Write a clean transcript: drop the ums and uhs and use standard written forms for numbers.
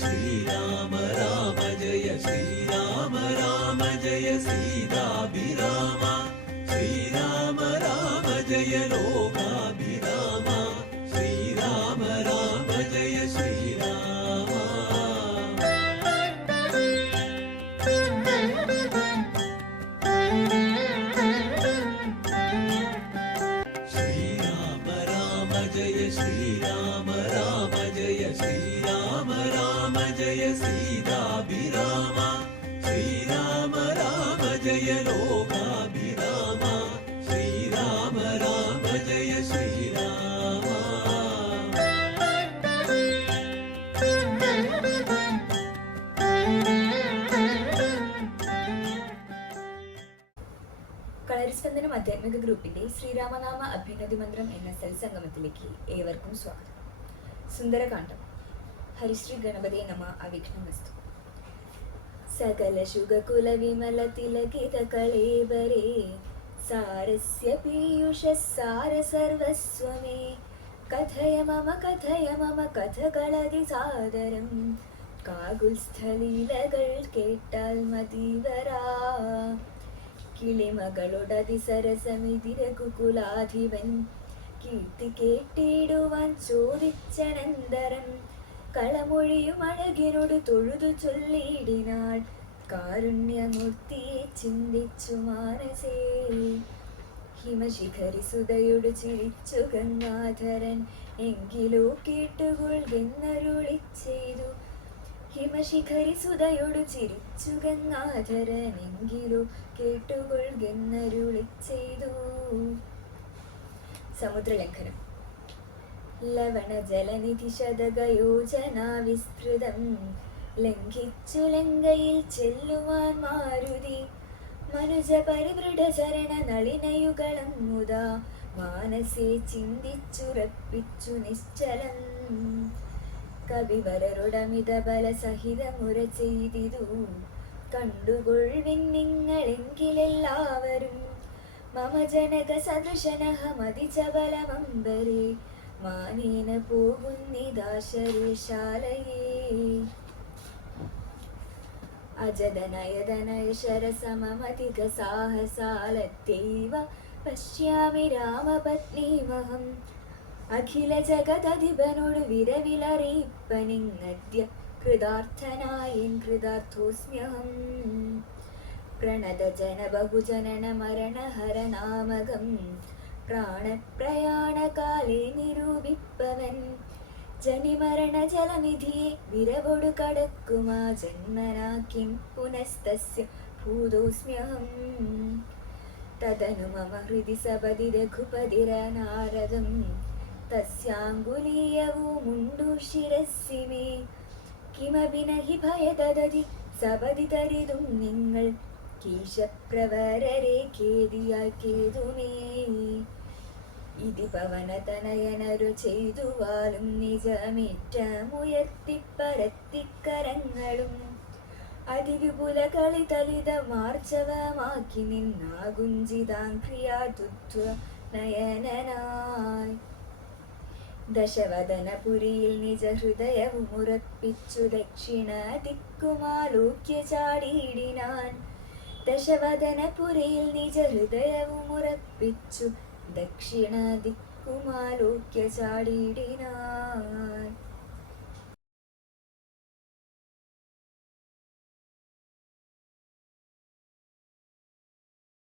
श्रीराम राम जय श्रीराम राम जय सीताभिराम श्रीराम राम जय लोकाभिराम श्रीराम राम जय श्रीराम श्रीराम राम जय श्रीराम राम जय श्रीराम राम जय सीताभिराम श्रीराम राम जय लोकाभिराम श्रीराम राम जय श्रीराम കളരിസ്പന്ദനം ആധ്യാത്മിക ഗ്രൂപ്പിന്റെ ശ്രീരാമനാമ അഭ്യുന്നതി മന്ത്രം എന്ന സത്സംഗമത്തിലേക്ക് ഏവർക്കും സ്വാഗതം. സുന്ദരകാന്ഡം. ഹരിശ്രീ ഗണപതേ നമ. അവിഘ്നമസ്തു. സകല ശുഗകുല വിമല തിലകിത കളേബരേ സാരസ്യ പീയൂഷ സാര സർവസ്വമേ കഥയ മമ കഥകളതി സാദരം കാകുൽസ്ഥലീലകൾ കേട്ടാൽ മതിവരാ കിളിമകളുടതിസരസമിതിരകുകുലാധിപൻ കീർത്തി കേട്ടിടുവാൻ ചോദിച്ചനന്തരം കളമൊഴിയും അഴകിനോട് തൊഴുതു ചൊല്ലിയിടിനാൾ കാരുണ്യമൂർത്തിയെ ചിന്തിച്ചു മാനസേ ഹിമശിഖരി സുതയോട് ചിരിച്ചു ഗംഗാധരൻ എങ്കിലോ കേട്ടുകൊള്ളുന്നരുളി ചെയ്തു ഹിമശിഖരി സുതയോട് ചിരിച്ചു ഗംഗാധരൻ എങ്കിലോ കേട്ടുകൊള്ളുന്നരുളി ചെയ്തു. സമുദ്രലംഘനം. ലവണ ജലനിധി ശതകയോജനാ വിസ്തൃതം ലംഘിച്ചു ലങ്കയിൽ ചെല്ലുവാൻ മാരുതി മനുജ പരിവൃഢ ചരണ നളിനയുഗളം മുതാ മാനസേ ചിന്തിച്ചുറപ്പിച്ചു നിശ്ചലം കവിവരരുടമിത ബല സഹിതമുര ചെയ്തിതു കണ്ടുകൊള്ളിൻ നിങ്ങളെങ്കിലെല്ലാവരും മമ ജനക സദൃശനഹ മതിചബലമംബരേ മാനേന പോകുന്നിദാശരശാലയേ അജദനയദനയ ശരസമമതിക സാഹസാലത്യൈവ പശ്യാമി രാമപത്നീമഹം അഖില ജഗദധിപനോട് വിരവിലറിയിപ്പനിങ്ങദ്യ കൃതാർത്ഥനായേൻ കൃതാർത്ഥോസ്മ്യഹം പ്രണത ജന ബഹുജനന മരണഹരനാമകം പ്രാണപ്രയാണകാലേ നിരൂപിപ്പവൻ ജനിമരണ ജലനിധിയെ വിരവൊടു കടക്കുമാ ജന്മനാ കിം പുനസ്തസ്യ ഭൂതോസ്മ്യഹം തദനു മമ ഹൃദി സപതി രഘുപതിരനാരദം തസ്യാങ്കുലീയവുമുണ്ടു ശിരസ്സി മേ കിമപി നഹി ഭയതദതി സപതി തരിതും നിങ്ങൾ കീശപ്രവരരെ ഖേദിയാക്കേതുമേ ഇതി പവനതനയനരു ചെയ്തുവാലും നിജമേറ്റമുയർത്തിപ്പരത്തിക്കരങ്ങളും അതിവിപുല കളിതലിതമാർച്ചവമാക്കി നിന്നാകുഞ്ചിതാംക്രിയാതുത്വ നയനനായി ദശവദനപുരിയിൽ നിജ ഹൃദയവും ഉറപ്പിച്ചു ദക്ഷിണ ദിക്കുമാലോക്യ ചാടിയിടിനാൻ ദശവദനപുരിയിൽ നിജ ഹൃദയവും ഉറപ്പിച്ചു ദക്ഷിണ ദിക്കുമാലോക്യ ചാടിയിടിനാൻ